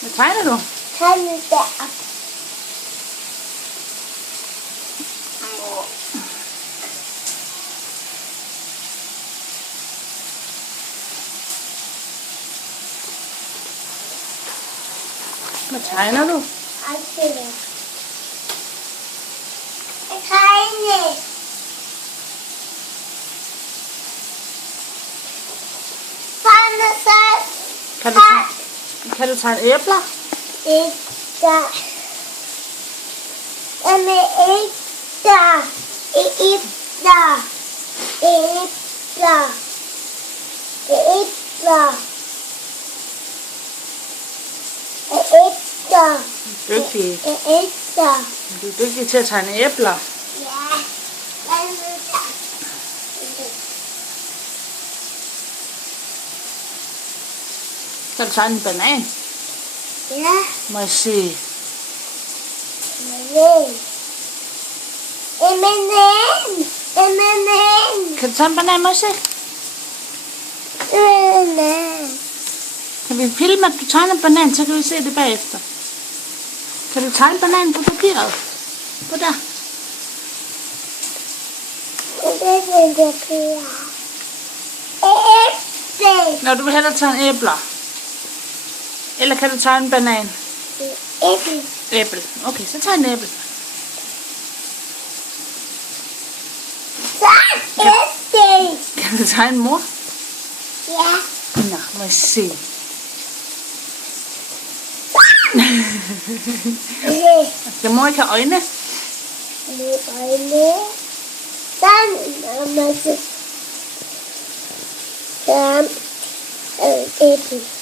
Hvad tegner du? Tegner der. Hvad tegner du? Jeg tegner. Kan du tegne æbler? Æbler. Jamen æbler. Æbler. Æbler. Æbler. Æbler. Dygtig. Æbler. Du er dygtig til at tegne æbler. Ja. Kan du tegne en banan? Ja. Må jeg se. Banan. Kan du tegne en banan? Må jeg se. Banan. Kan vi filme, at du tegner en banan, så kan vi se det bagefter. Kan du tegne bananen på papiret? På der. Når du vil hellere tegne æbler. Eller kan du tegne en banan? Æble. Æble. Okay, så tegn en æble. Æble. Kan du tegne en mor? Ja. Nå, må jeg se. Kan mor ikke have øjne? Med øjne. Sådan er masse. Æble.